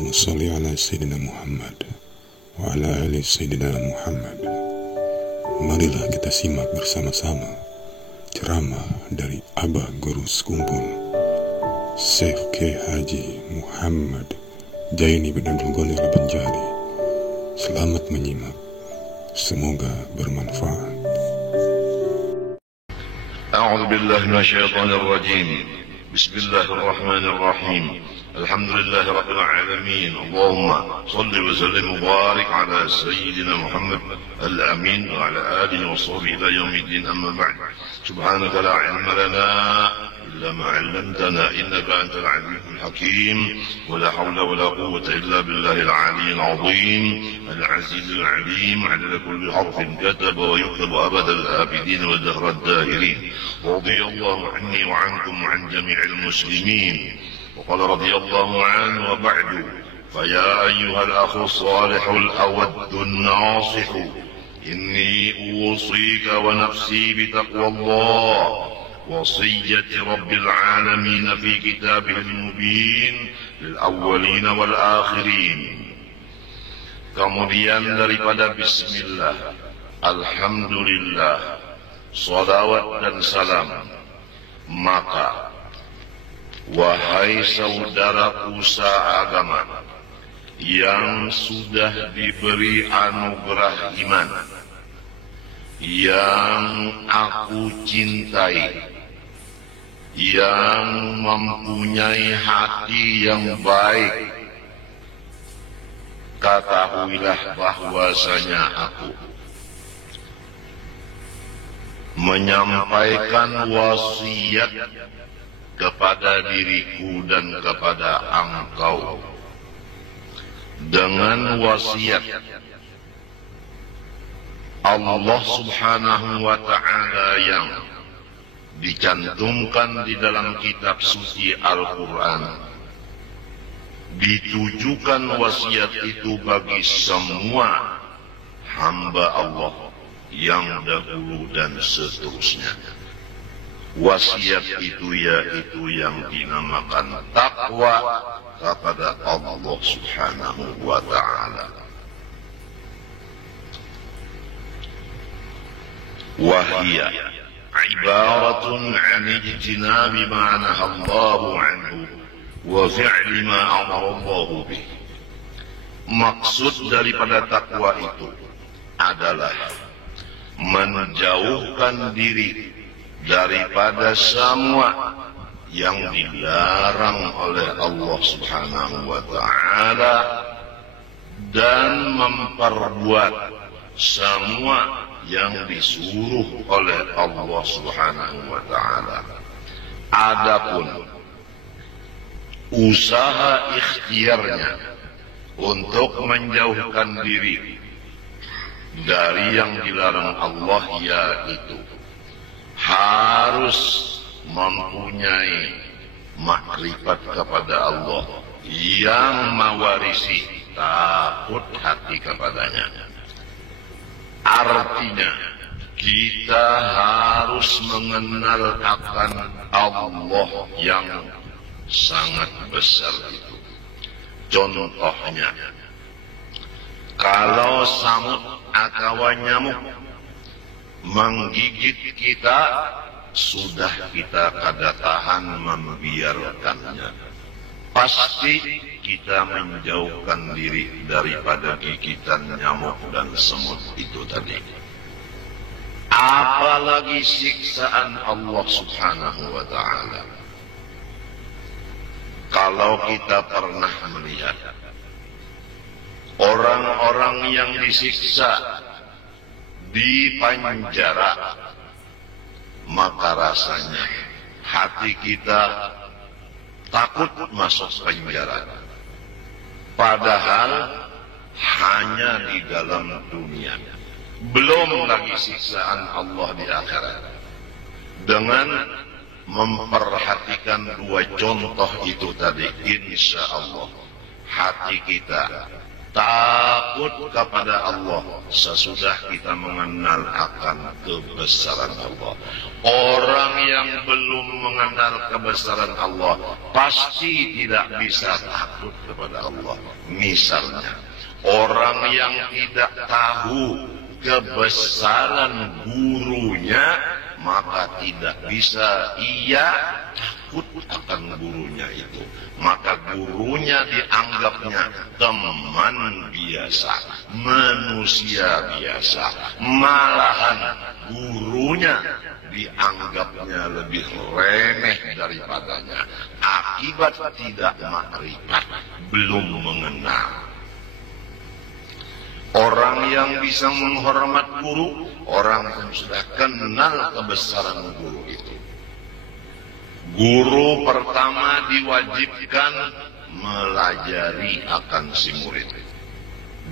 Allahumma sholli ala Sayyidina Muhammad wa ala ali Sayyidina Muhammad. Marilah kita simak bersama-sama ceramah dari Abah Guru Sekumpul Syekh K. Haji Muhammad Jaini bin Abdul Ghani Al-Banjari. Selamat menyimak, semoga bermanfaat. A'udzu billahi minasyaitonir rajim. Bismillahirrahmanirrahim. Alhamdulillahi rabbil alamin. Allahumma shalli wa sallim wa barik ala sayyidina Muhammad al-amin wa ala alihi wa sahbihi ila yaumiddin, amma ba'd. Subhanaka la ilma lana illa ma 'allamtana innaka antal alimul hakim. Wa la hawla wa la quwwata illa billahil aliyyil 'azim al-'azizil 'alim 'adada kulli harfin kataba wa yuktabu abadal abidin wa dahrad dahirin. Radiyallahu anni wa 'ankum wa 'an jami'il muslimin. وقال رضي الله عنه وبعد فيا أيها الأخ الصالح الأود الناصح إني أوصيك ونفسي بتقوى الله وصية رب العالمين في كتابه المبين للأولين والآخرين. Kemudian daripada bismillah, alhamdulillah, salawat dan salam, maka wahai saudaraku seagama yang sudah diberi anugerah iman, yang aku cintai, yang mempunyai hati yang baik, ketahuilah bahwasanya aku menyampaikan wasiat kepada diriku dan kepada engkau dengan wasiat Allah Subhanahu wa ta'ala yang dicantumkan di dalam kitab suci Al-Quran. Ditujukan wasiat itu bagi semua hamba Allah yang dahulu dan seterusnya. Wasiat itu yaitu yang dinamakan takwa kepada Allah Subhanahu wa ta'ala. Wahia ibaratun an ijtinabi ma nahallahu anhu wa fi'li ma amarallahu bih. Maksud daripada takwa itu adalah menjauhkan diri daripada semua yang dilarang oleh Allah Subhanahu wa ta'ala dan memperbuat semua yang disuruh oleh Allah Subhanahu wa ta'ala. Adapun usaha ikhtiarnya untuk menjauhkan diri dari yang dilarang Allah, yaitu harus mempunyai makrifat kepada Allah yang mewarisi takut hati kepadanya. Artinya kita harus mengenal akan Allah yang sangat besar itu. Contohnya, kalau samut atau nyamuk menggigit kita, sudah kita kada tahan membiarkannya. Pasti kita menjauhkan diri daripada gigitan nyamuk dan semut itu tadi. Apalagi siksaan Allah Subhanahu wa ta'ala. Kalau kita pernah melihat orang-orang yang disiksa di penjara, maka rasanya hati kita takut masuk penjara. Padahal hanya di dalam dunia, belum lagi siksaan Allah di akhirat. Dengan memperhatikan dua contoh itu tadi, insya Allah hati kita Takut kepada Allah sesudah kita mengenal akan kebesaran Allah. Orang yang belum mengenal kebesaran Allah pasti tidak bisa takut kepada Allah. Misalnya, orang yang tidak tahu kebesaran gurunya, maka tidak bisa ia takut akan gurunya itu. Maka gurunya dianggapnya teman biasa, manusia biasa. Malahan gurunya dianggapnya lebih remeh daripadanya. Akibat tidak makrifat, belum mengenal. Orang yang bisa menghormat guru, orang yang sudah kenal kebesaran guru itu. Guru pertama diwajibkan melajari akan si murid.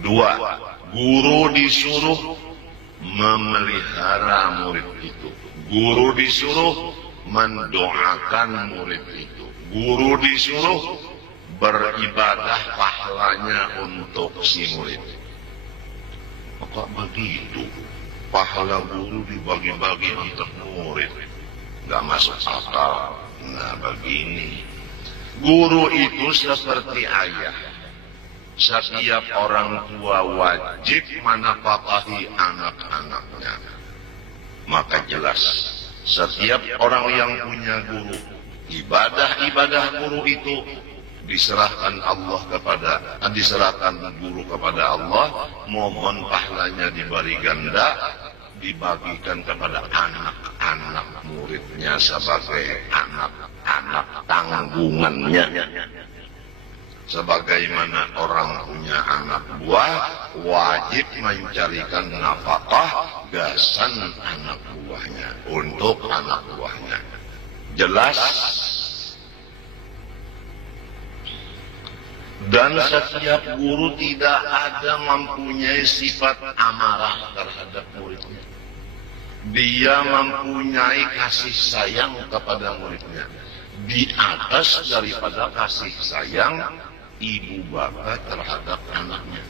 2, guru disuruh memelihara murid itu. Guru disuruh mendoakan murid itu. Guru disuruh beribadah pahalanya untuk si murid. Kok begitu? Pahala guru dibagi-bagi untuk murid. Gak masuk akal. Nah begini, guru itu seperti ayah. Setiap orang tua wajib menafkahi anak-anaknya. Maka jelas, setiap orang yang punya guru, ibadah-ibadah guru itu diserahkan guru kepada Allah, mohon pahalanya diberi ganda, dibagikan kepada anak-anak muridnya sebagai anak-anak tanggungannya. Sebagaimana orang punya anak buah, wajib mencarikan nafkah gasan anak buahnya untuk anak buahnya. Jelas. Dan setiap guru tidak ada mempunyai sifat amarah terhadap muridnya. Dia mempunyai kasih sayang kepada muridnya. Di atas daripada kasih sayang ibu bapak terhadap anaknya.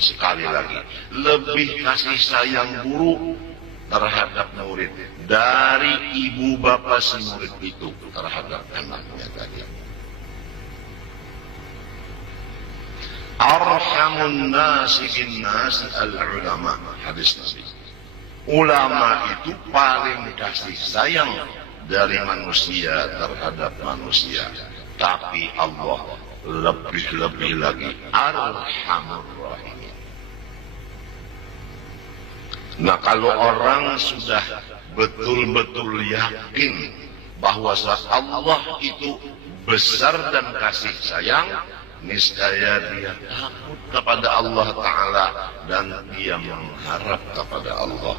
Sekali lagi, lebih kasih sayang guru terhadap murid dari ibu bapak si murid itu terhadap anaknya tadi. Arhamun nasi bin nasi al-ulama, hadis Nabi. Ulama itu paling kasih sayang dari manusia terhadap manusia. Tapi Allah lebih-lebih lagi Arhamur Rahimin. Nah, kalau orang sudah betul-betul yakin bahwa Allah itu besar dan kasih sayang, niscaya dia takut kepada Allah Ta'ala dan dia mengharap kepada Allah.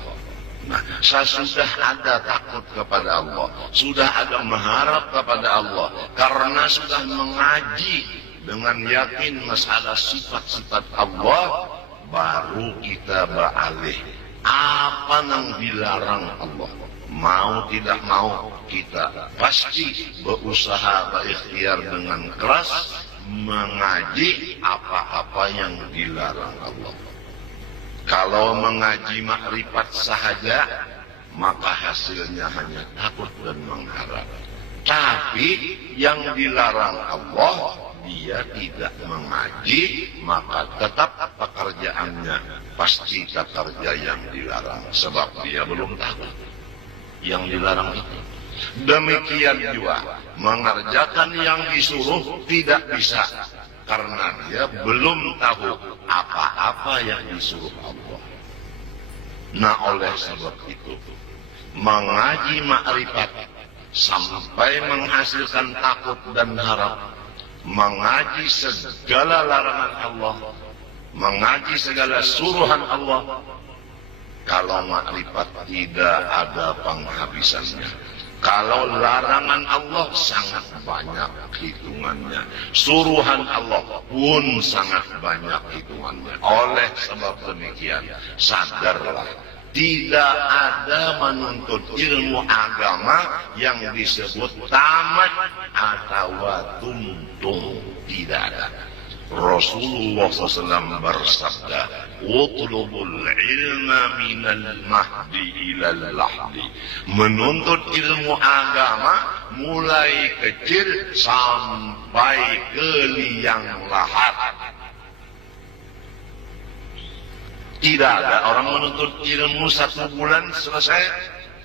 Nah, sudah ada takut kepada Allah, sudah ada mengharap kepada Allah, karena sudah mengaji dengan yakin masalah sifat-sifat Allah, baru kita beralih apa yang dilarang Allah. Mau tidak mau kita pasti berusaha berikhtiar dengan keras mengaji apa-apa yang dilarang Allah. Kalau mengaji makrifat sahaja, maka hasilnya hanya takut dan mengharap. Tapi yang dilarang Allah, dia tidak mengaji, maka tetap pekerjaannya pasti pekerja yang dilarang. Sebab dia belum tahu yang dilarang itu. Demikian juga mengerjakan yang disuruh tidak bisa, karena dia belum tahu apa-apa yang disuruh Allah. Nah, oleh sebab itu mengaji makrifat sampai menghasilkan takut dan harap, mengaji segala larangan Allah, mengaji segala suruhan Allah. Kalau makrifat tidak ada penghabisannya. Kalau larangan Allah sangat banyak hitungannya, suruhan Allah pun sangat banyak hitungannya. Oleh sebab demikian, sadarlah, tidak ada menuntut ilmu agama yang disebut tamat atau tuntung. Tidak ada. Rasulullah SAW bersabda, "Utlubul ilma minal mahdi ilal lahdi." Menuntut ilmu agama mulai kecil sampai ke liang lahat. Tidak ada orang menuntut ilmu 1 bulan selesai.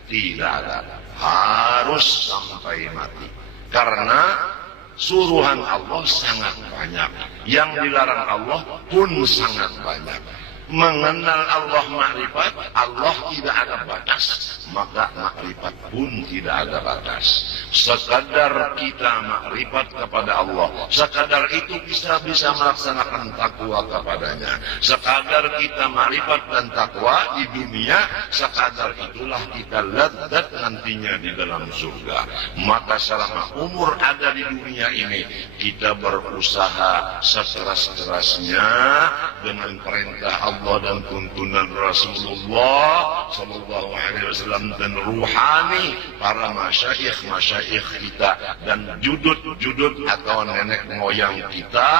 Tidak ada. Harus sampai mati. Karena suruhan Allah sangat banyak. Yang dilarang Allah pun sangat banyak. Mengenal Allah makrifat, Allah tidak ada batas, maka makrifat pun tidak ada batas. Sekadar kita makrifat kepada Allah, sekadar itu bisa melaksanakan takwa kepadanya. Sekadar kita makrifat dan takwa di dunia, sekadar itulah kita lezat nantinya di dalam surga. Maka selama umur ada di dunia ini, kita berusaha sekeras-kerasnya dengan perintah Allah dan tuntunan Rasulullah Sallallahu Alaihi Wasallam dan ruhani para masyayikh kita dan judud atau nenek moyang kita,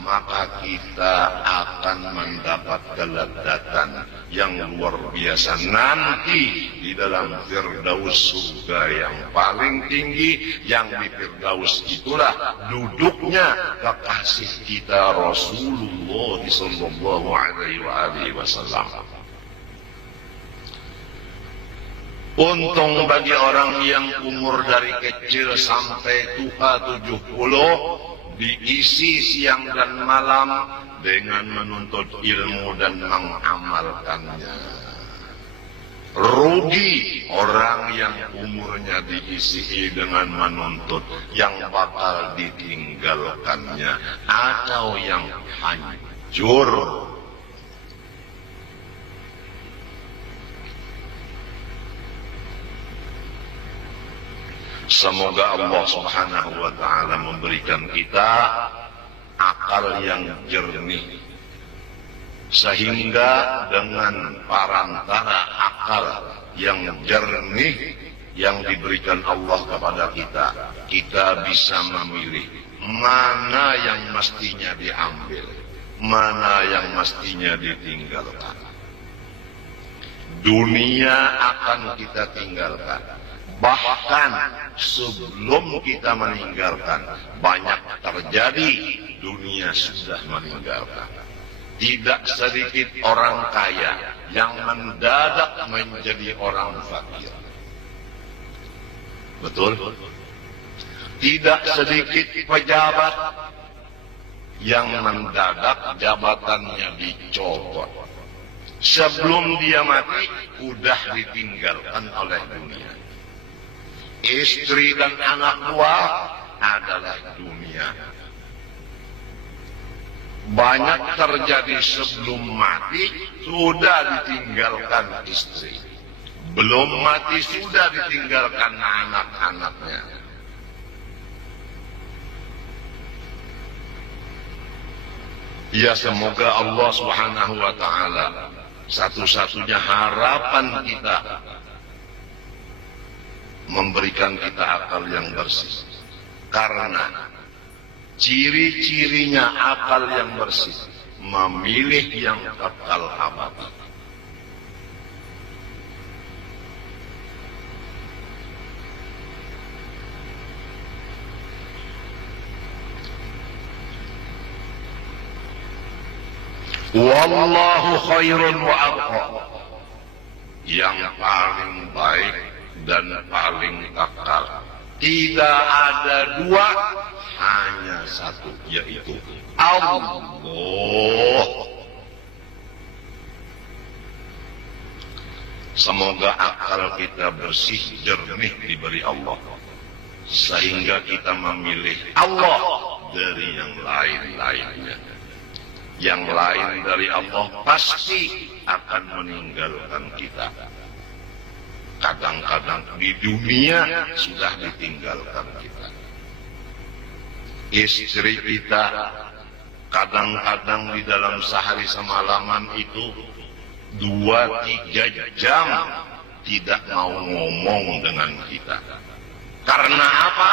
maka kita akan mendapat kelezatan yang luar biasa nanti di dalam Firdaus, surga yang paling tinggi. Yang di Firdaus itulah duduknya kekasih kita Rasulullah sallallahu alaihi wasallam. Untung bagi orang yang umur dari kecil sampai tua 70 diisi siang dan malam dengan menuntut ilmu dan mengamalkannya. Rugi orang yang umurnya diisi dengan menuntut yang bakal ditinggalkannya atau yang hancur. Semoga Allah Subhanahu wa ta'ala memberikan kita akal yang jernih, sehingga dengan parantara akal yang jernih yang diberikan Allah kepada kita, kita bisa memilih mana yang mestinya diambil, mana yang mestinya ditinggalkan. Dunia akan kita tinggalkan. Bahkan sebelum kita meninggalkan, banyak terjadi, dunia sudah meninggalkan. Tidak sedikit orang kaya yang mendadak menjadi orang fakir. Betul? Tidak sedikit pejabat yang mendadak jabatannya dicopot. Sebelum dia mati, sudah ditinggalkan oleh dunia. Istri dan anak buah adalah dunia. Banyak terjadi sebelum mati, sudah ditinggalkan istri. Belum mati, sudah ditinggalkan anak-anaknya. Ya, semoga Allah Subhanahu wa ta'ala satu-satunya harapan kita memberikan kita akal yang bersih. Karena ciri-cirinya akal yang bersih, memilih yang kekal abadi. Wallahu khairun wa abqa. Yang paling baik dan paling kekal. Tidak ada dua, hanya satu, yaitu Allah. Semoga akal kita bersih, jernih diberi Allah, sehingga kita memilih Allah dari yang lain-lainnya. Yang lain dari Allah pasti akan meninggalkan kita. Kadang-kadang di dunia sudah ditinggalkan kita. Istri kita kadang-kadang di dalam sehari semalaman itu 2-3 jam tidak mau ngomong dengan kita. Karena apa?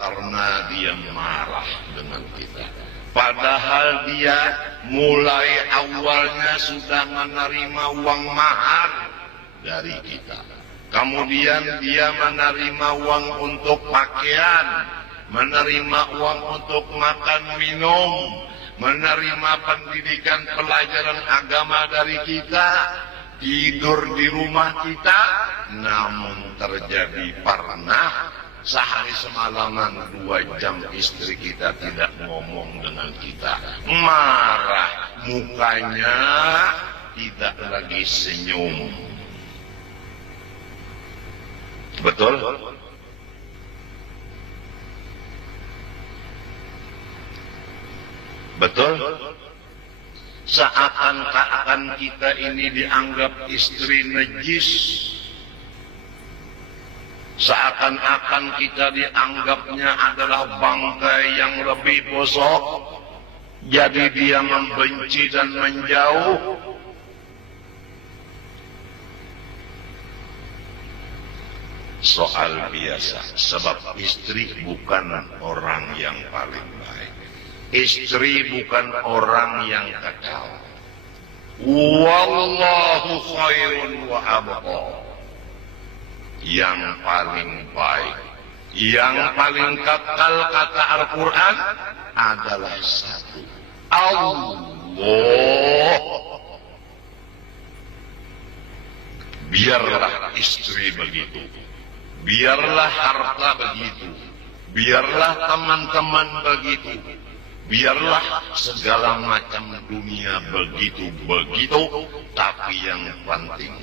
karena dia marah dengan kita. Padahal dia mulai awalnya sudah menerima uang mahar dari kita. Kemudian dia menerima uang untuk pakaian, menerima uang untuk makan minum, menerima pendidikan pelajaran agama dari kita, tidur di rumah kita. Namun terjadi pernah sehari semalaman 2 jam istri kita tidak ngomong dengan kita, marah, mukanya tidak lagi senyum. Betul? Betul? Seakan-akan kita ini dianggap istri najis, seakan-akan kita dianggapnya adalah bangkai yang lebih bosok, jadi dia membenci dan menjauh. Soal biasa, sebab istri bukan orang yang paling baik. Istri bukan orang yang kekal. Wallahu khairun wa abqa. Yang paling baik, yang paling kekal kata Al-Quran adalah satu, Allah. Biarlah istri begitu, biarlah harta begitu, biarlah teman-teman begitu, biarlah segala macam dunia begitu-begitu, tapi yang penting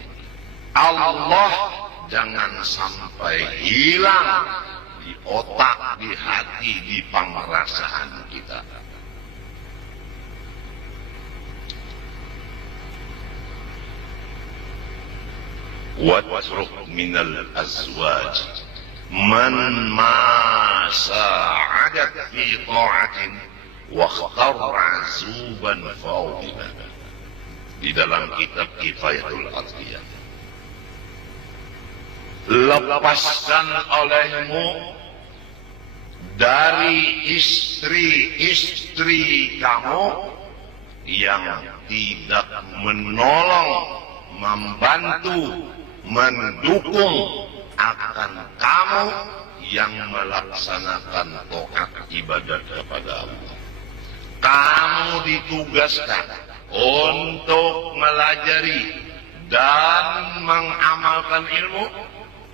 Allah jangan sampai hilang di otak, di hati, di pengerasaan kita. Watruk minal azwaj man ma sa'adat fi ta'atin wa khtar'a zuban fawila. Di dalam kitab Kifayatul Atqiyah, lepaskan olehmu dari istri-istri kamu yang tidak menolong, membantu, mendukung akan kamu yang melaksanakan taat ibadat kepada Allah. Kamu ditugaskan untuk melajari dan mengamalkan ilmu,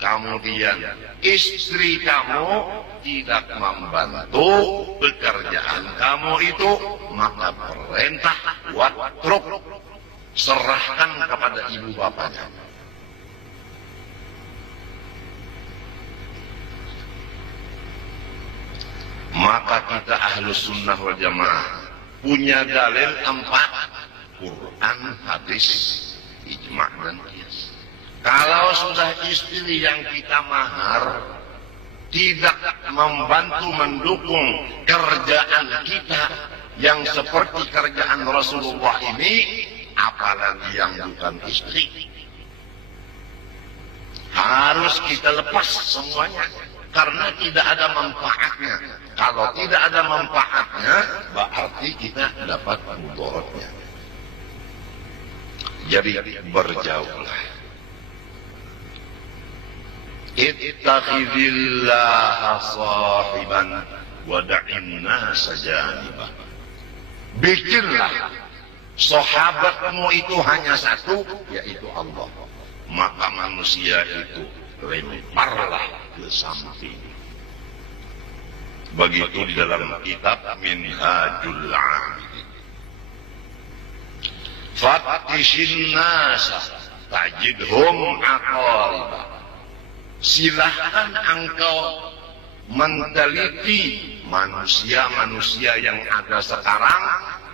kemudian istri kamu tidak membantu pekerjaan kamu itu, maka perintah watruk, serahkan kepada ibu bapaknya. Maka kita Ahlus Sunnah wal Jamaah punya dalil 4, Quran, hadis, ijma' dan qiyas. Kalau sudah istri yang kita mahar tidak membantu mendukung kerjaan kita yang seperti kerjaan Rasulullah ini, apalagi yang bukan istri, harus kita lepas semuanya karena tidak ada manfaatnya. Kalau tidak ada manfaatnya, berarti kita dapat mudaratnya. Jadi berjauhlah. Ittakhidhillaha sahiban wa da'in nasa janibah. Bikinlah sahabatmu itu hanya satu, yaitu Allah. Maka manusia itu lemparlah ke samping. Begitu di dalam kitab Minhajul Abidin. Fattishin nasa tajidhum aqariba. Silahkan engkau meneliti manusia-manusia yang ada sekarang,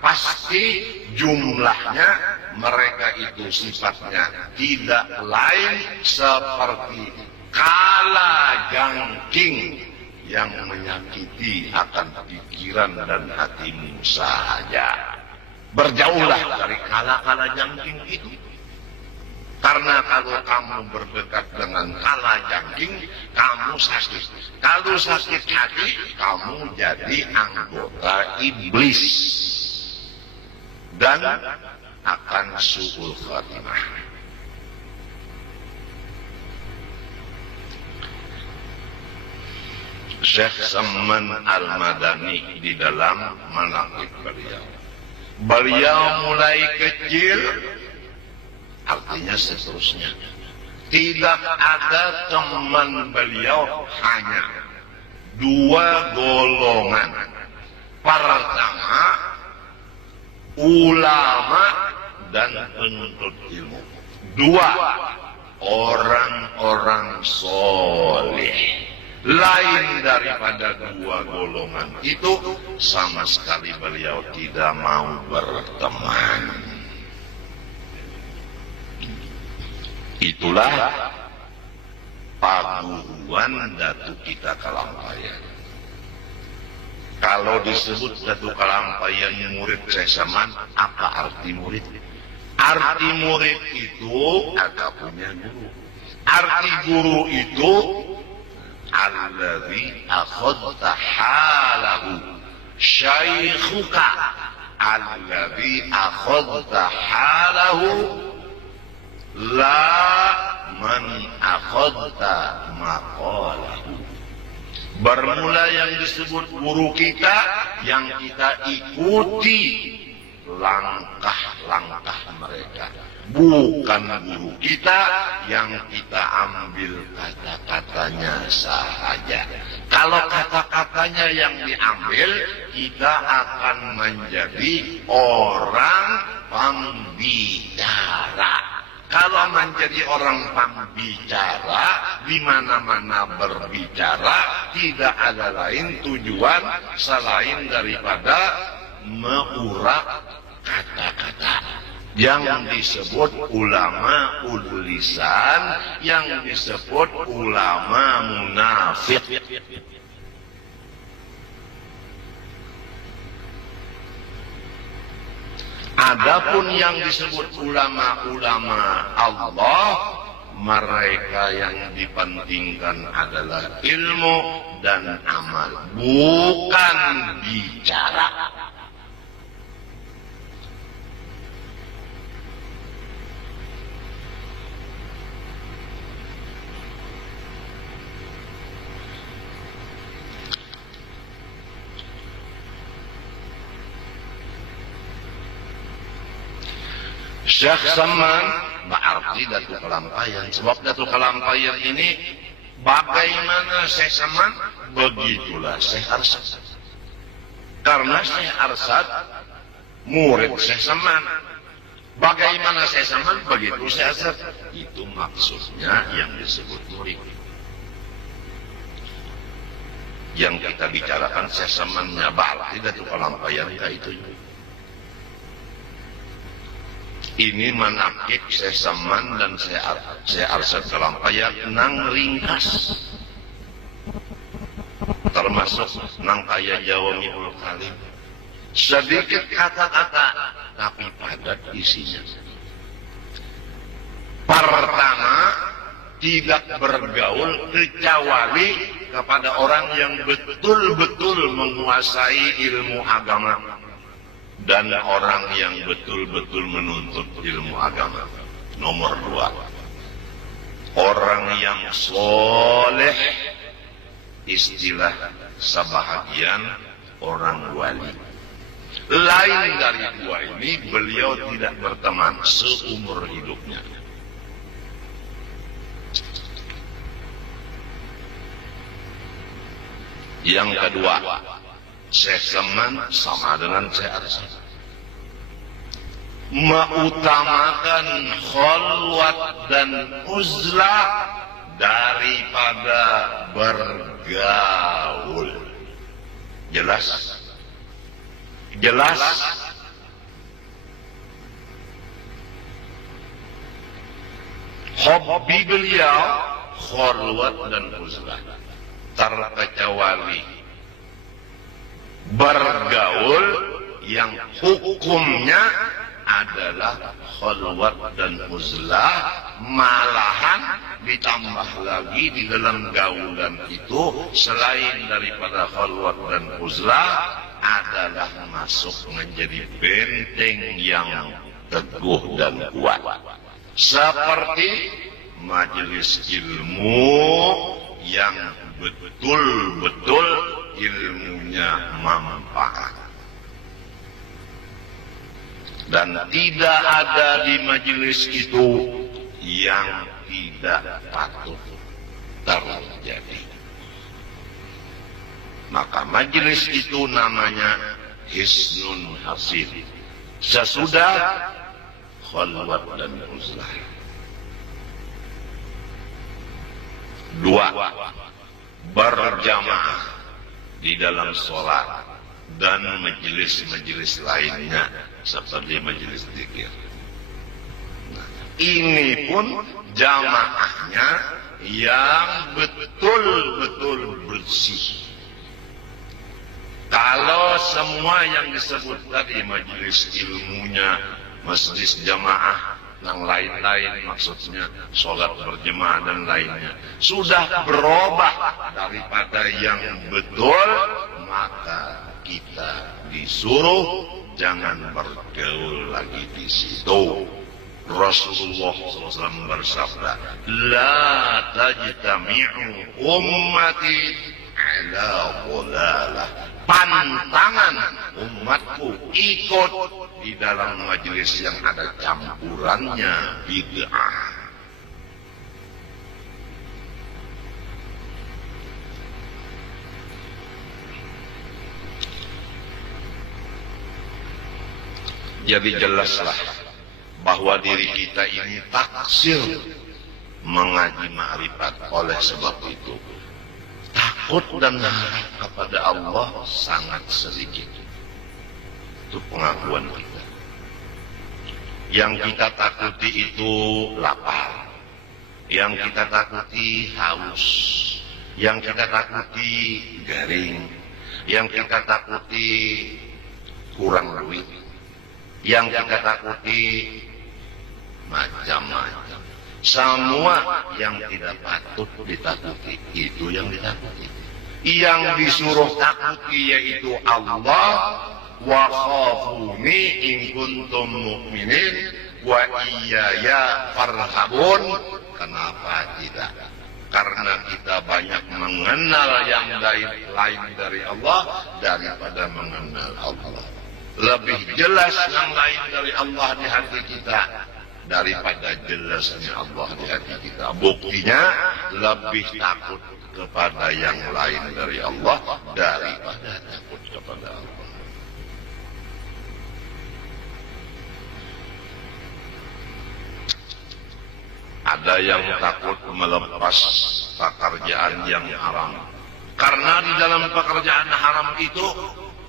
pasti jumlahnya mereka itu sifatnya tidak lain seperti kalajengking yang menyakiti akan pikiran dan hatimu saja. Berjauhlah dari kalajengking itu. Karena kalau kamu berdekat dengan kalajengking, kamu sakit. Kalau sakit hati, kamu jadi anggota iblis. Dan akan su'ul khatimah. Syekh Saman Al-Madani di dalam manaqib beliau mulai kecil, artinya seterusnya. Tidak ada teman beliau, hanya dua golongan. Pertama, ulama dan penuntut ilmu. Dua, orang-orang soleh. Lain daripada dua golongan itu, sama sekali beliau tidak mau berteman. Itulah paguruan Datu kita Kalampayan. Kalau disebut Datu Kalampayan murid Syekh Saman, apa arti murid? Arti murid itu ada punya guru. Arti guru itu alladzi akhadta halahu syaikhuka, alladzi akhadta halahu la man akhadta maqalahu. Bermula yang disebut guru kita, yang kita ikuti langkah-langkah mereka. Bukan guru kita yang kita ambil kata-katanya saja. Kalau kata-katanya yang diambil, kita akan menjadi orang pembicara. Kalau menjadi orang pembicara, di mana-mana berbicara, tidak ada lain tujuan selain daripada mengurak kata-kata. Yang disebut ulama ulul lisan, yang disebut ulama munafik. Adapun yang disebut ulama-ulama Allah, mereka yang dipentingkan adalah ilmu dan amal, bukan bicara. Syekh Saman berarti Datu Kalampayan. Sebab Datu Kalampayan ini bagaimana Syekh Saman, begitulah Syekh Arsad. Karena Syekh Arsad murid Syekh Saman. Bagaimana Syekh Saman, begitu Syekh Arsad. Itu maksudnya yang disebut murid. Yang kita bicarakan Syekh Samannya berarti Datu Kalampayan itu. Ini manaqib Syekh Saman dan Syekh Arsad Kalampayan nang ringkas, termasuk nang kaya Jawamiul Kalim. Sedikit kata-kata tapi padat isinya. Pertama, tidak bergaul kecuali kepada orang yang betul-betul menguasai ilmu agama dan orang yang betul-betul menuntut ilmu agama. Nomor dua, orang yang soleh, istilah sebahagian orang wali. Lain dari dua ini, beliau tidak berteman seumur hidupnya. Yang kedua, Syekh Saman sama dengan Syekh Arsad mengutamakan khalwat dan uzlah daripada bergaul. Jelas? Jelas? Hobi beliau khalwat dan uzlah, terkecuali bergaul yang hukumnya adalah khalwat dan uzlah malahan ditambah lagi di dalam gaulan itu selain daripada khalwat dan uzlah adalah masuk menjadi benteng yang teguh dan kuat, seperti majelis ilmu yang betul-betul ilmunya manfaat. Dan tidak ada di majelis itu yang tidak patut terjadi. Maka majelis itu namanya hisnun hasin. Sesudah khalwat dan uzlah. 2. Berjamaah di dalam sholat dan majelis-majelis lainnya seperti majelis zikir. Ini pun jamaahnya yang betul-betul bersih. Kalau semua yang disebut tadi majelis ilmunya, majelis jamaah, yang lain-lain maksudnya sholat berjemaah dan lainnya sudah berubah daripada yang betul, maka kita disuruh jangan bergaul lagi di situ. Rasulullah SAW bersabda, la tajtami'u ummati ala dhalalah. Pantangan umatku ikut di dalam majelis yang ada campurannya bid'ah. Jadi jelaslah bahwa diri kita ini taksir mengaji ma'rifat. Oleh sebab itu takut dan harap kepada Allah sangat sedikit. Itu pengakuan kita. Yang kita takuti itu lapar, yang kita takuti haus, yang kita takuti garing, yang kita takuti kurang duit, yang kita takuti macam-macam. Semua yang tidak patut ditakuti itu yang ditakuti. Yang disuruh takuti yaitu Allah. Wa khafuni in kuntum mu'minin wa iyaya farhabun. Kenapa tidak? Karena kita banyak mengenal yang lain dari Allah daripada mengenal Allah. Lebih jelas yang lain dari Allah di hati kita daripada jelasnya Allah di hati kita. Buktinya lebih takut kepada yang lain dari Allah daripada takut kepada Allah. Ada yang takut melepas pekerjaan yang haram. Karena di dalam pekerjaan haram itu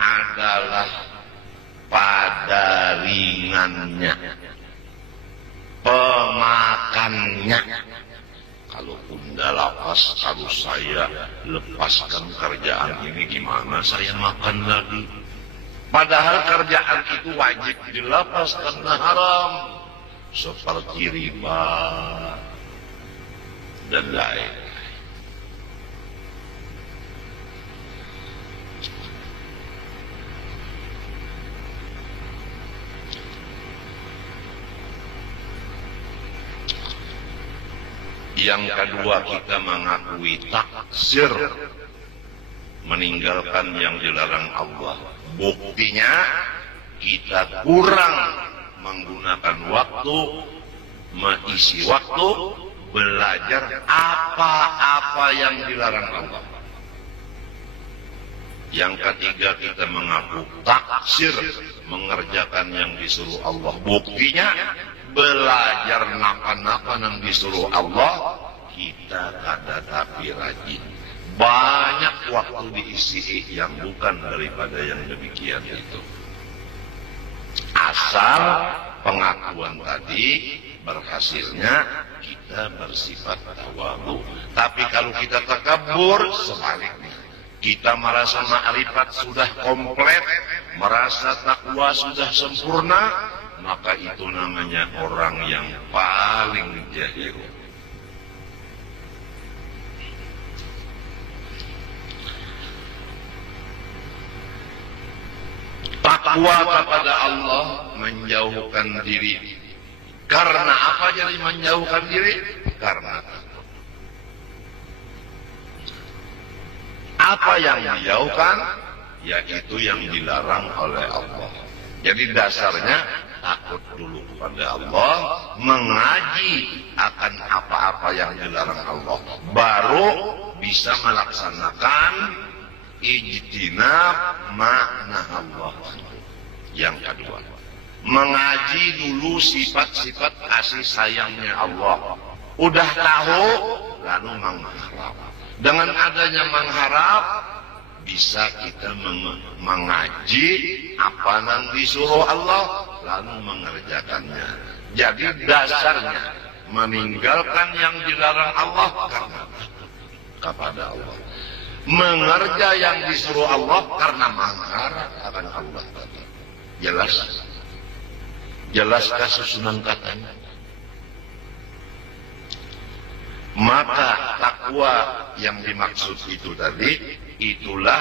adalah pada ringannya, pemakannya. Kalau bunda lapas, kalau saya lepaskan kerjaan ini gimana saya makan lagi? Padahal kerjaan itu wajib dilepas karena haram. Seperti riba dan lain. Yang kedua, kita mengakui taksir meninggalkan yang dilarang Allah. Buktinya kita kurang menggunakan waktu, mengisi waktu, belajar apa-apa yang dilarang Allah. Yang ketiga, kita mengaku taksir mengerjakan yang disuruh Allah. Buktinya belajar napa-napa yang disuruh Allah, kita kada tapi rajin. Banyak waktu diisi yang bukan daripada yang demikian itu. Asal pengakuan tadi berhasilnya kita bersifat tawadhu. Tapi kalau kita takabur, sebaliknya. Kita merasa ma'rifat sudah komplit, merasa takwa sudah sempurna, maka itu namanya orang yang paling jahil. Takwa kepada Allah menjauhkan diri. Karena apa jadi menjauhkan diri? Karena apa yang dijauhkan, yaitu yang dilarang oleh Allah. Jadi dasarnya takut dulu kepada Allah, mengaji akan apa-apa yang dilarang Allah, baru bisa melaksanakan ijtinab makna Allah. Yang kedua, mengaji dulu sifat-sifat kasih sayangnya Allah. Udah tahu, lalu mengharap. Dengan adanya mengharap, bisa kita mengaji apa yang disuruh Allah, lalu mengerjakannya. Jadi dasarnya meninggalkan yang dilarang Allah karena takut kepada Allah. Mengerja yang disuruh Allah karena mengharap akan Allah. Jelas? Jelaskah susunan katanya? Maka takwa yang dimaksud itu tadi, itulah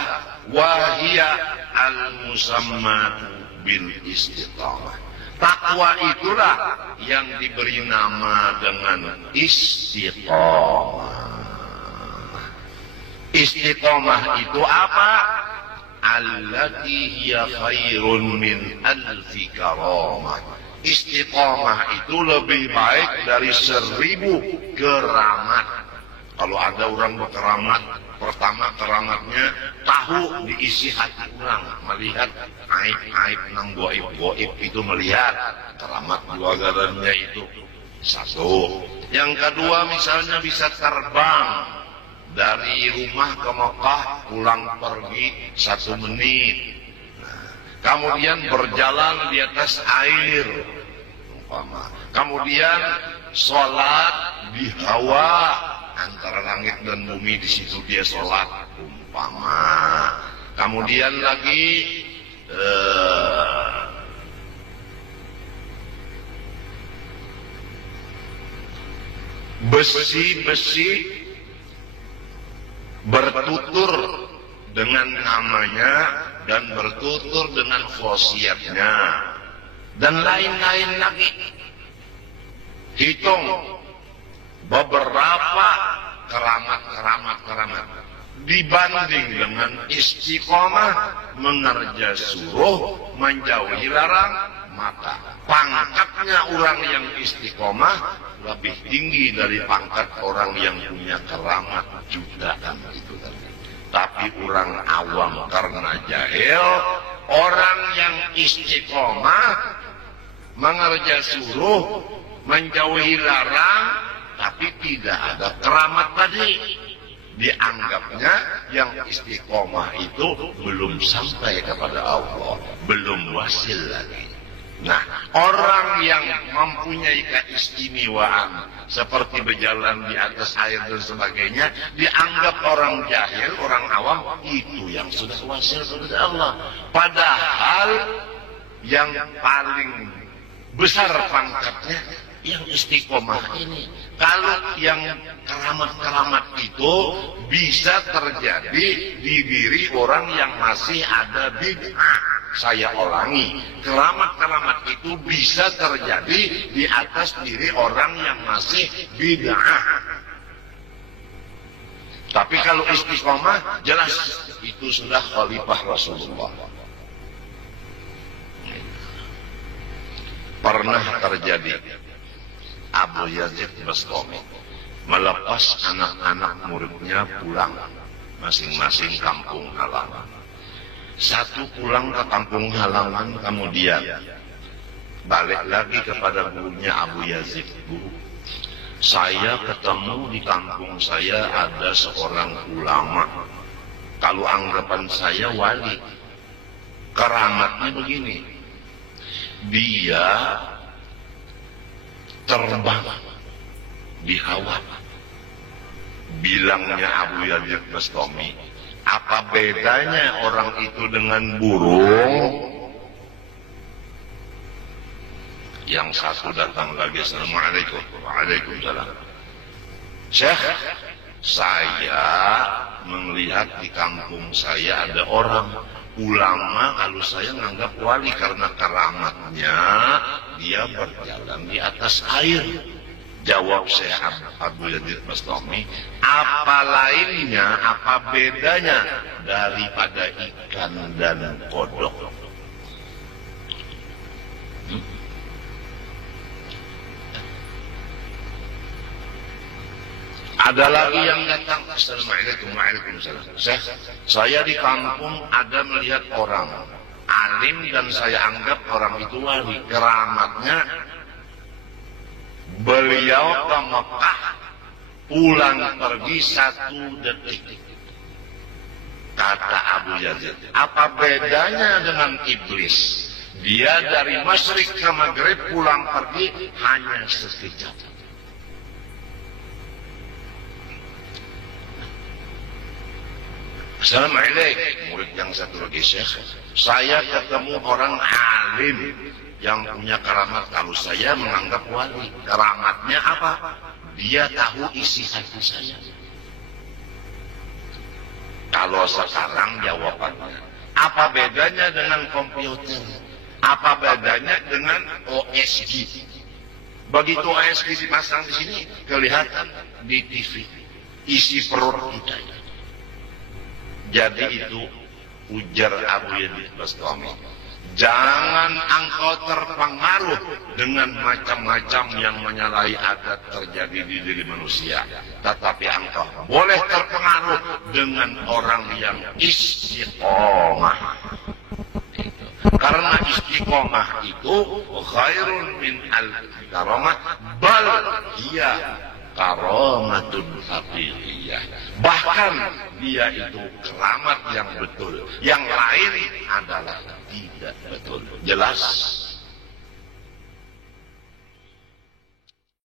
wahia al-musammatu bil istiqamah. Takwa itulah yang diberi nama dengan istiqamah. Istiqamah itu apa? Allati hiya khairun min alfi karamah. Istiqamah itu lebih baik dari 1000 keramat. Kalau ada orang berkeramat, pertama keramatnya tahu diisi hati orang, melihat aib-aib nang goib-goib itu, melihat keramat keluarganya itu satu. Yang kedua misalnya bisa terbang dari rumah ke Mekah, pulang pergi 1 menit. Kemudian berjalan di atas air, kemudian sholat di hawa antara langit dan bumi, di situ dia sholat umpama. Kemudian lagi besi-besi bertutur dengan namanya dan bertutur dengan khosiatnya dan lain-lain lagi. Hitung beberapa keramat dibanding dengan istiqomah, mengerja suruh, menjauhi larang, maka pangkatnya orang yang istiqomah lebih tinggi dari pangkat orang yang punya keramat jutaan itu tadi. Tapi orang awam karena jahil, orang yang istiqomah, mengerja suruh, menjauhi larang, tapi tidak ada keramat tadi. Dianggapnya yang istiqomah itu belum sampai kepada Allah, belum wasil lagi. Nah, orang yang mempunyai keistimewaan seperti berjalan di atas air dan sebagainya, dianggap orang jahil, orang awam, itu yang sudah wasil kepada Allah. Padahal yang paling besar pangkatnya yang istiqomah ini. Kalau yang keramat-keramat itu bisa terjadi di diri orang yang masih ada bid'ah. Saya ulangi, keramat-keramat itu bisa terjadi di atas diri orang yang masih bid'ah. Tapi kalau istiqomah, jelas itu sudah khalifah Rasulullah. Pernah terjadi Abu Yazid Bastami melepas anak-anak muridnya pulang masing-masing kampung halaman. Satu pulang ke kampung halaman, kemudian balik lagi kepada gurunya Abu Yazid. Guru, saya ketemu di kampung saya ada seorang ulama. Kalau anggapan saya wali, keramatnya begini, dia terbang di hawa. Bilangnya Abu Yazid Bastami, apa bedanya orang itu dengan burung? Yang satu datang lagi, assalamualaikum. Waalaikumsalam. Syekh, saya melihat di kampung saya ada orang ulama, kalau saya nganggap wali karena keramatnya dia berjalan di atas air. Jawab Syekh Abu Yazid Bastami, apa lainnya, apa bedanya daripada ikan dan kodok? Ada lagi yang datang, assalamualaikum. Waalaikumsalam. Saya di kampung ada melihat orang alim dan saya anggap orang itu wali. Keramatnya beliau ke Mekah pulang pergi 1 detik. Kata Abu Yazid, apa bedanya dengan iblis? Dia dari Masyrik ke Maghrib pulang pergi hanya sekejap. Assalamualaikum. Murid yang satu lagi, Syekh, saya ketemu orang alim yang punya keramat. Kalau saya menganggap wali, keramatnya apa? Dia tahu isi hati saya. Kalau sekarang jawabannya, apa bedanya dengan komputer? Apa bedanya dengan OSG? Begitu OSG dipasang di sini, kelihatan di TV isi perut kita. Jadi itu ujar Abu Yazid Bastami, jangan engkau terpengaruh dengan macam-macam yang menyalahi adat terjadi di diri manusia, tetapi engkau boleh terpengaruh dengan orang yang istiqomah. Karena istiqomah itu khairun min al-karamah, bal hiya karamatun haqiqiyah. Bahkan dia itu keramat yang betul. Yang lain adalah tidak betul. Jelas?